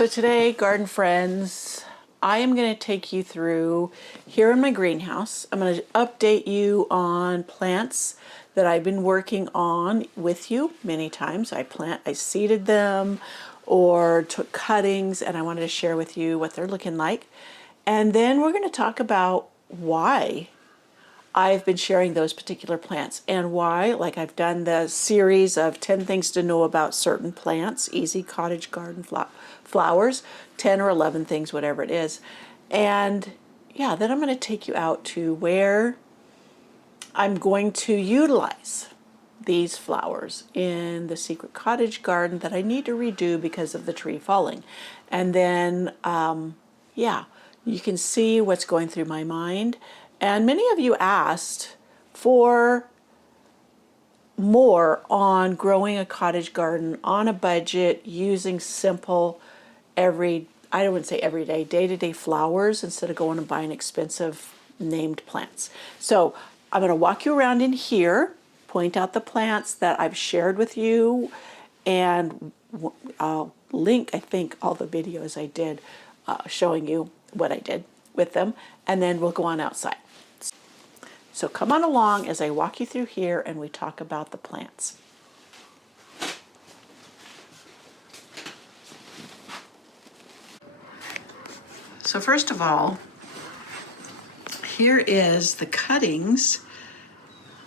So today, garden friends, I am going to take you through here in my greenhouse. I'm going to update you on plants that I've been working on with you many times. I seeded them or took cuttings, and I wanted to share with you what they're looking like. And then we're going to talk about why I've been sharing those particular plants and why, like I've done the series of 10 things to know about certain plants, easy cottage garden flowers, 10 or 11 things, whatever it is. And yeah, then I'm going to take you out to where I'm going to utilize these flowers in the secret cottage garden that I need to redo because of the tree falling. And then, yeah, you can see what's going through my mind. And many of you asked for more on growing a cottage garden on a budget using simple I wouldn't say everyday, day-to-day flowers instead of going and buying expensive named plants. So I'm going to walk you around in here, point out the plants that I've shared with you, and I'll link, I think, all the videos I did showing you what I did with them, and then we'll go on outside. So come on along as I walk you through here and we talk about the plants. So first of all, here is the cuttings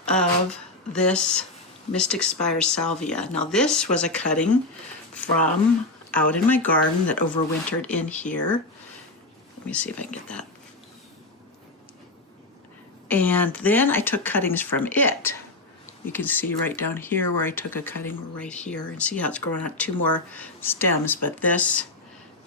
of this Mystic Spire Salvia. Now this was a cutting from out in my garden that overwintered in here. Let me see if I can get that. And then I took cuttings from it. You can see right down here where I took a cutting, or right here, and see how it's growing out two more stems, but this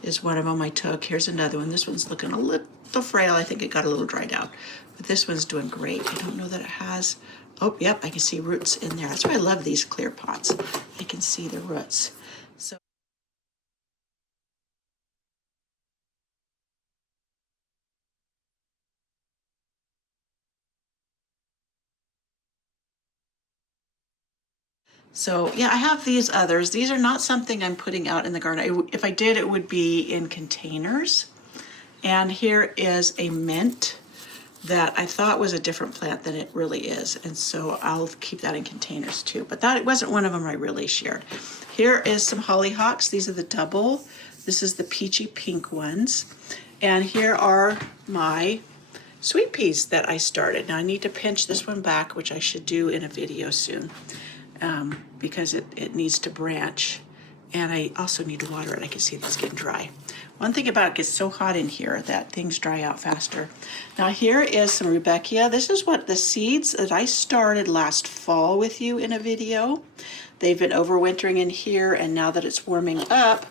is one of them I took. Here's another one. This one's looking a little frail. I think it got a little dried out, but this one's doing great. I don't know that it has, oh, yep, I can see roots in there. That's why I love these clear pots. I can see the roots. So yeah, I have these others. These are not something I'm putting out in the garden. If I did, it would be in containers. And here is a mint that I thought was a different plant than it really is. And so I'll keep that in containers too. But that wasn't one of them I really shared. Here is some hollyhocks. These are the double. This is the peachy pink ones. And here are my sweet peas that I started. Now I need to pinch this one back, which I should do in a video soon. Because it needs to branch, and I also need to water it. I can see this getting dry. One thing about it gets so hot in here that things dry out faster. Now here is some Rudbeckia. This is what the seeds that I started last fall with you in a video. They've been overwintering in here, and now that it's warming up,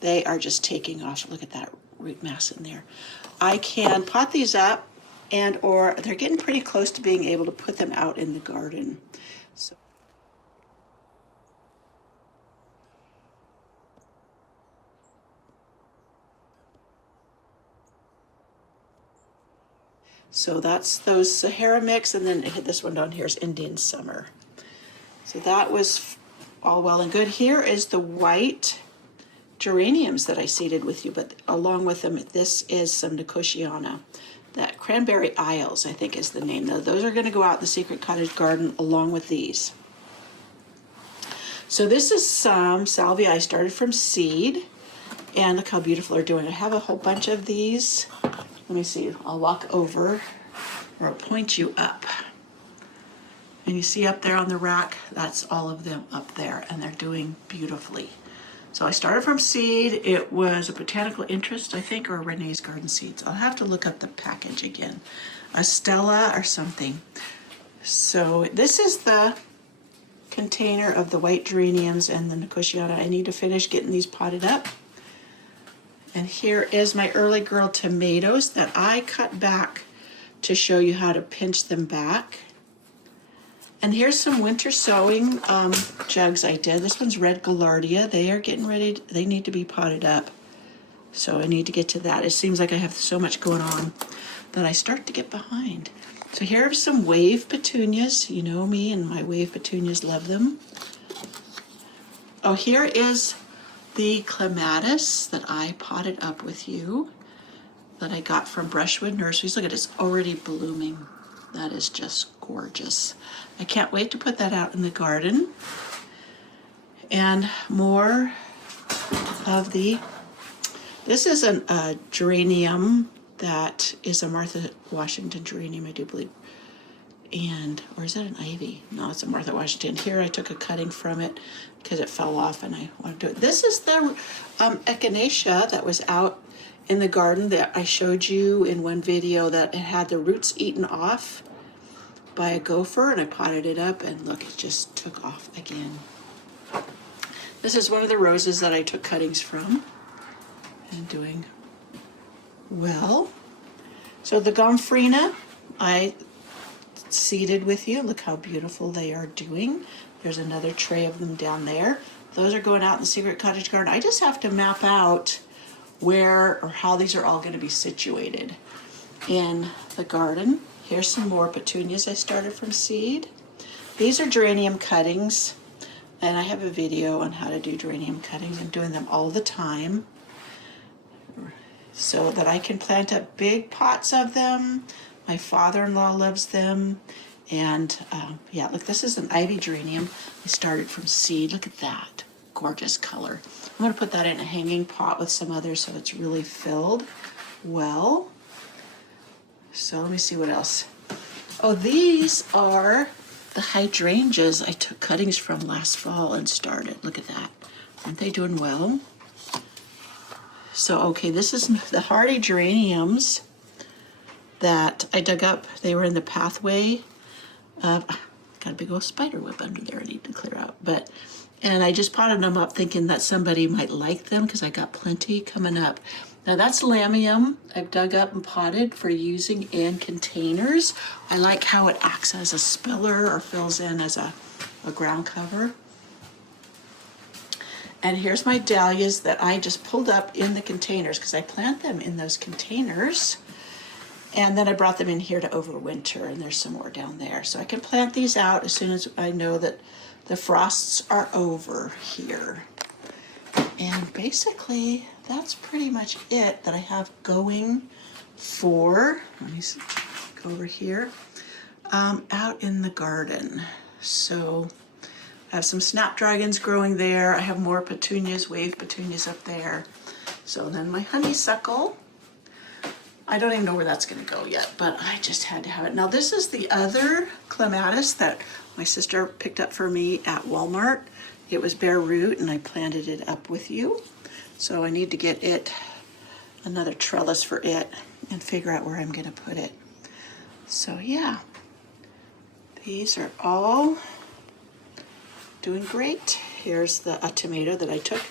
they are just taking off. Look at that root mass in there. I can pot these up, and or they're getting pretty close to being able to put them out in the garden. So that's those Sahara mix, and then this one down here is Indian Summer. So that was all well and good. Here is the white geraniums that I seeded with you, but along with them, this is some Nicotiana. That Cranberry Isles, I think is the name. Now, those are going to go out in the secret cottage garden along with these. So this is some salvia I started from seed, and look how beautiful they're doing. I have a whole bunch of these. Let me see, I'll walk over or I'll point you up. And you see up there on the rack, that's all of them up there, and they're doing beautifully. So I started from seed. It was a botanical interest, I think, or Renee's Garden Seeds. I'll have to look up the package again. A Stella or something. So this is the container of the white geraniums and the Nicotiana. I need to finish getting these potted up. And here is my early girl tomatoes that I cut back to show you how to pinch them back. And here's some winter sowing jugs I did. This one's red gaillardia. They are getting ready, they need to be potted up. So I need to get to that. It seems like I have so much going on that I start to get behind. So here are some wave petunias. You know me and my wave petunias, love them. Oh, here is the clematis that I potted up with you that I got from Brushwood Nurseries. Look at it, it's already blooming. That is just gorgeous. I can't wait to put that out in the garden. And more of this is a geranium that is a Martha Washington geranium, I do believe. Or is that an ivy? No, it's a Martha Washington. Here I took a cutting from it because it fell off and I wanted to do it. This is the echinacea that was out in the garden that I showed you in one video that it had the roots eaten off by a gopher, and I potted it up and look, it just took off again. This is one of the roses that I took cuttings from and doing well. So the gomphrena, I seeded with you. Look how beautiful they are doing. There's another tray of them down there. Those are going out in the secret cottage garden. I just have to map out where or how these are all going to be situated in the garden. Here's some more petunias I started from seed. These are geranium cuttings, and I have a video on how to do geranium cuttings. I'm doing them all the time so that I can plant up big pots of them. My father-in-law loves them. And yeah, look, this is an ivy geranium. I started from seed. Look at that. Gorgeous color. I'm going to put that in a hanging pot with some others so it's really filled well. So let me see what else. Oh, these are the hydrangeas I took cuttings from last fall and started. Look at that. Aren't they doing well? So, okay, this is the hardy geraniums that I dug up. They were in the pathway of, got a big old spider web under there I need to clear out. And I just potted them up thinking that somebody might like them because I got plenty coming up. Now that's lamium I've dug up and potted for using in containers. I like how it acts as a spiller or fills in as a ground cover. And here's my dahlias that I just pulled up in the containers because I plant them in those containers. And then I brought them in here to overwinter, and there's some more down there. So I can plant these out as soon as I know that the frosts are over here. And basically, that's pretty much it that I have going for, let me go over here, out in the garden. So I have some snapdragons growing there. I have more petunias, wave petunias up there. So then my honeysuckle, I don't even know where that's going to go yet, but I just had to have it. Now this is the other clematis that my sister picked up for me at Walmart. It was bare root and I planted it up with you. So I need to get it, another trellis for it, and figure out where I'm going to put it. So yeah, these are all doing great. Here's a tomato that I took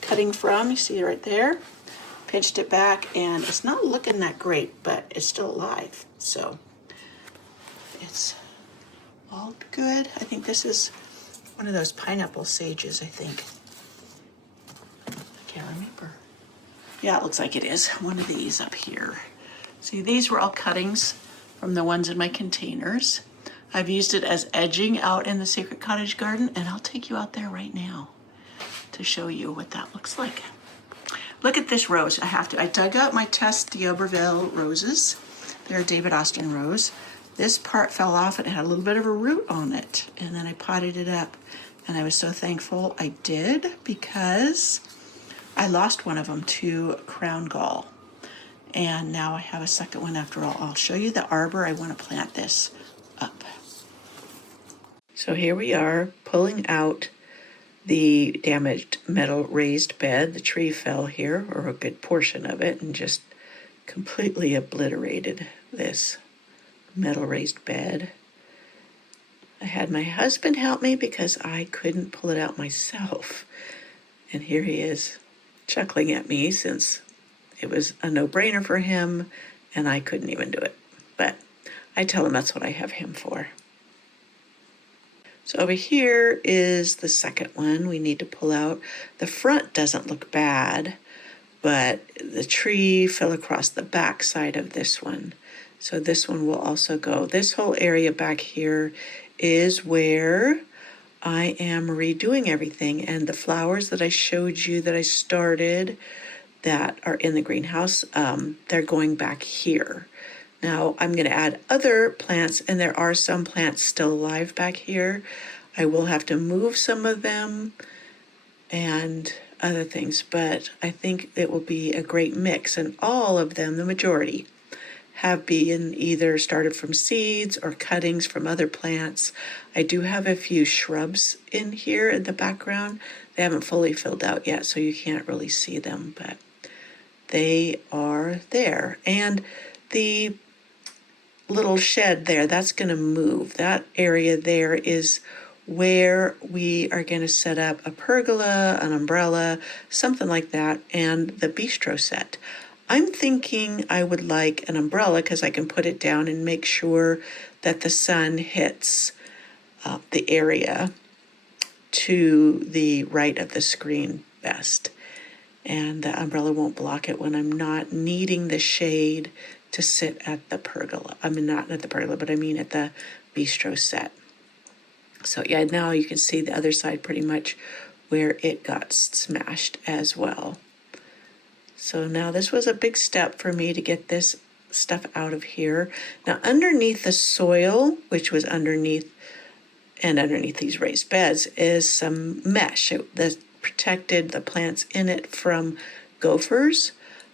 cutting from, you see right there. Pinched it back and it's not looking that great, but it's still alive. So it's all good. I think this is one of those pineapple sages, I think. I can't remember. Yeah, it looks like it is. One of these up here. See, these were all cuttings from the ones in my containers. I've used it as edging out in the secret cottage garden, and I'll take you out there right now to show you what that looks like. Look at this rose. I dug up my Tess d'Iberville roses. They're a David Austin rose. This part fell off and it had a little bit of a root on it. And then I potted it up. And I was so thankful I did because I lost one of them to crown gall. And now I have a second one after all. I'll show you the arbor. I want to plant this up. So here we are pulling out the damaged metal raised bed. The tree fell here, or a good portion of it, and just completely obliterated this metal raised bed. I had my husband help me because I couldn't pull it out myself. And here he is chuckling at me since it was a no-brainer for him and I couldn't even do it. But I tell him that's what I have him for. So over here is the second one we need to pull out. The front doesn't look bad, but the tree fell across the back side of this one. So this one will also go. This whole area back here is where I am redoing everything, and the flowers that I showed you that I started that are in the greenhouse, they're going back here. Now I'm going to add other plants, and there are some plants still alive back here. I will have to move some of them and other things, but I think it will be a great mix, and all of them, the majority, have been either started from seeds or cuttings from other plants. I do have a few shrubs in here in the background. They haven't fully filled out yet, so you can't really see them, but they are there. And the little shed there, that's going to move. That area there is where we are going to set up a pergola, an umbrella, something like that, and the bistro set. I'm thinking I would like an umbrella because I can put it down and make sure that the sun hits the area to the right of the screen best. And the umbrella won't block it when I'm not needing the shade to sit at the pergola. I mean, not at the pergola, but I mean at the bistro set. So yeah, now you can see the other side pretty much where it got smashed as well. So now this was a big step for me to get this stuff out of here. Now underneath the soil, which was underneath these raised beds, is some mesh that protected the plants in it from gophers.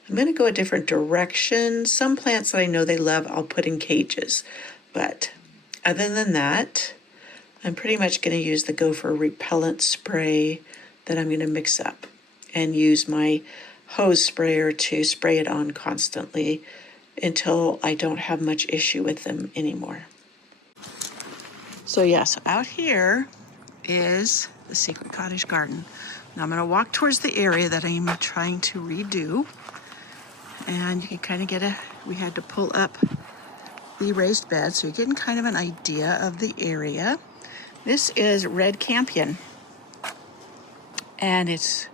I'm going to go a different direction. Some plants that I know they love, I'll put in cages. But other than that, I'm pretty much going to use the gopher repellent spray that I'm going to mix up and use my hose sprayer to spray it on constantly until I don't have much issue with them anymore. So yes, out here is the secret cottage garden. Now I'm going to walk towards the area that I'm trying to redo. And you can kind of we had to pull up the raised bed, so you're getting kind of an idea of the area. This is red campion, and it's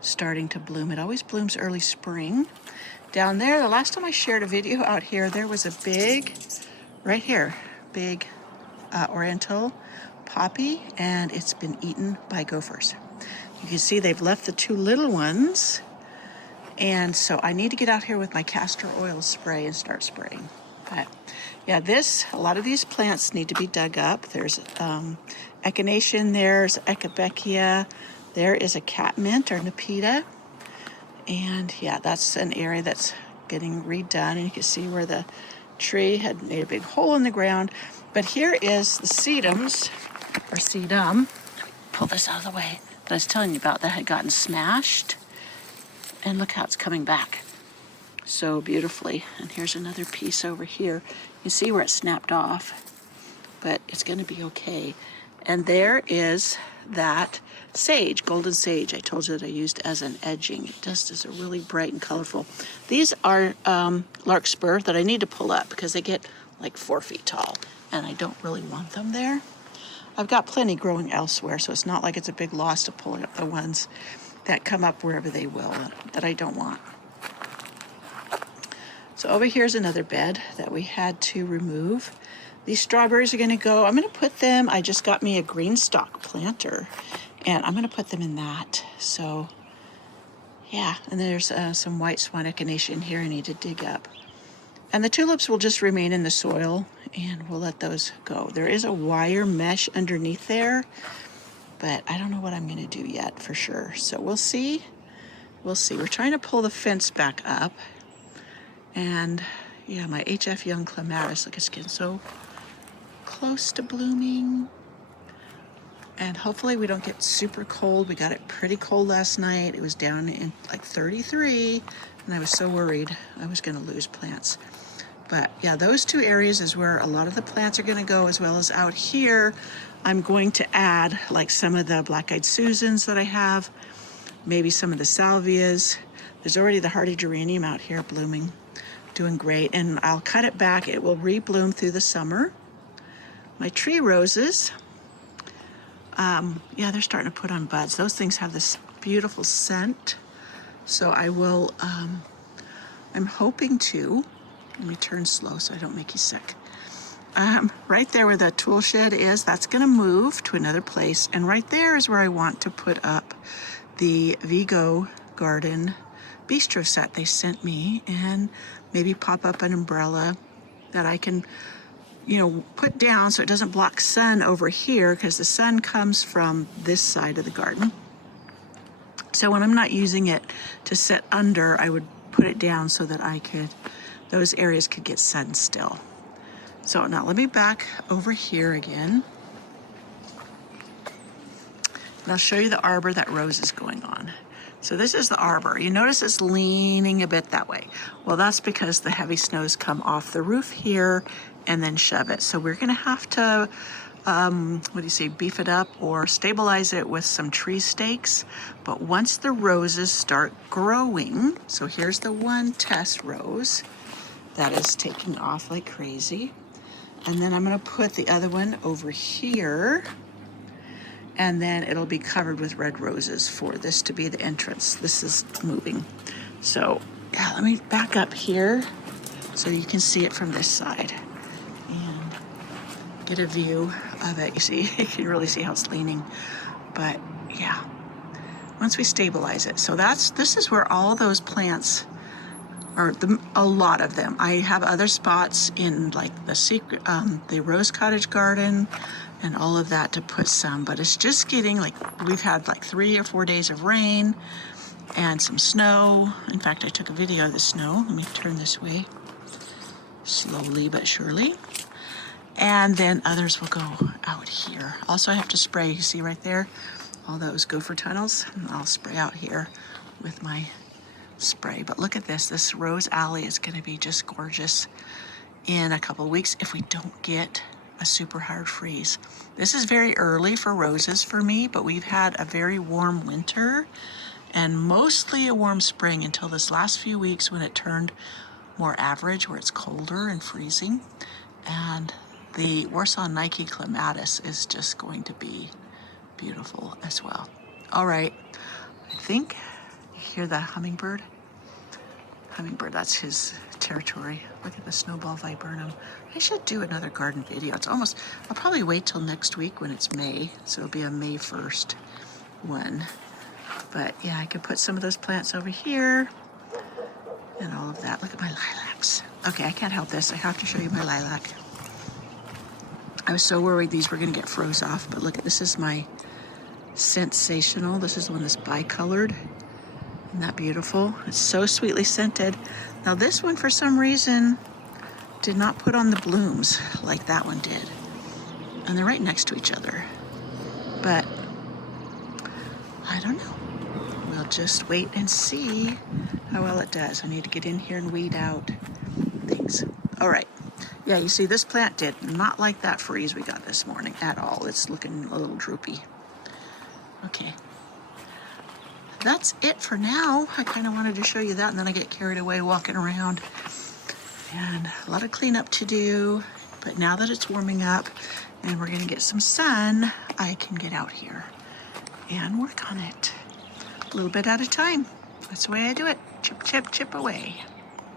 starting to bloom. It always blooms early spring. Down there, the last time I shared a video out here, there was a big, right here, big oriental poppy, and it's been eaten by gophers. You can see they've left the two little ones, and so I need to get out here with my castor oil spray and start spraying. But yeah, a lot of these plants need to be dug up. There's echinacea, there's echinacea, there is a catmint or nepeta. And yeah, that's an area that's getting redone. And you can see where the tree had made a big hole in the ground. But here is the sedums, or sedum. Pull this out of the way that I was telling you about that had gotten smashed. And look how it's coming back so beautifully. And here's another piece over here. You can see where it snapped off, but it's going to be okay. And there is that sage, golden sage, I told you that I used as an edging. It just is a really bright and colorful. These are larkspur that I need to pull up because they get like 4 feet tall, and I don't really want them there. I've got plenty growing elsewhere, so it's not like it's a big loss to pulling up the ones that come up wherever they will that I don't want. So over here's another bed that we had to remove. These strawberries are going to go, I'm going to put them, I just got me a green stalk planter, and I'm going to put them in that. So yeah, and there's some white swan echinacea in here I need to dig up. And the tulips will just remain in the soil, and we'll let those go. There is a wire mesh underneath there, but I don't know what I'm going to do yet for sure. So we'll see. We'll see. We're trying to pull the fence back up. And yeah, my HF Young Clematis, look, it's getting so close to blooming. And hopefully we don't get super cold. We got it pretty cold last night. It was down in like 33, and I was so worried I was going to lose plants. But yeah, those two areas is where a lot of the plants are going to go, as well as out here. I'm going to add like some of the black-eyed Susans that I have, maybe some of the salvias. There's already the hardy geranium out here blooming, doing great. And I'll cut it back. It will rebloom through the summer. My tree roses, yeah, they're starting to put on buds. Those things have this beautiful scent. So I will, I'm hoping to, let me turn slow so I don't make you sick. right there where the tool shed is, that's gonna move to another place. And right there is where I want to put up the Vigo Garden bistro set they sent me, and maybe pop up an umbrella that I can, you know, put down so it doesn't block sun over here, because the sun comes from this side of the garden. So when I'm not using it to sit under, I would put it down so that those areas could get sun still. So now let me back over here again. And I'll show you the arbor that Rose is going on. So this is the arbor. You notice it's leaning a bit that way. Well, that's because the heavy snows come off the roof here and then shove it. So we're gonna have to, beef it up or stabilize it with some tree stakes. But once the roses start growing, so here's the one test rose that is taking off like crazy. And then I'm gonna put the other one over here, and then it'll be covered with red roses for this to be the entrance. This is moving. So yeah, let me back up here so you can see it from this side and get a view of it. You see, you can really see how it's leaning. But yeah, once we stabilize it. So this is where all those plants, or a lot of them. I have other spots in like the rose cottage garden and all of that to put some, but it's just getting like, we've had like 3 or 4 days of rain and some snow. In fact, I took a video of the snow. Let me turn this way, slowly but surely. And then others will go out here. Also, I have to spray, you see right there, all those gopher tunnels. I'll spray out here with my spray. But look at this rose alley is gonna be just gorgeous in a couple of weeks if we don't get a super hard freeze. This is very early for roses for me, but we've had a very warm winter and mostly a warm spring until this last few weeks when it turned more average, where it's colder and freezing. And the Warsaw Nike clematis is just going to be beautiful as well. All right, I think you hear the hummingbird? Hummingbird, that's his territory. Look at the snowball viburnum. I should do another garden video. I'll probably wait till next week when it's May, so it'll be a May 1st one. But yeah, I could put some of those plants over here and all of that. Look at my lilacs. Okay, I can't help this. I have to show you my lilac. I was so worried these were gonna get froze off, but look at, this is my sensational. This is the one that's bicolored. Isn't that beautiful? It's so sweetly scented. Now this one, for some reason, did not put on the blooms like that one did. And they're right next to each other. But I don't know. We'll just wait and see how well it does. I need to get in here and weed out things. All right. Yeah, you see, this plant did not like that freeze we got this morning at all. It's looking a little droopy. Okay. That's it for now. I kind of wanted to show you that, and then I get carried away walking around. And a lot of cleanup to do, but now that it's warming up and we're gonna get some sun, I can get out here and work on it a little bit at a time. That's the way I do it. Chip, chip, chip away.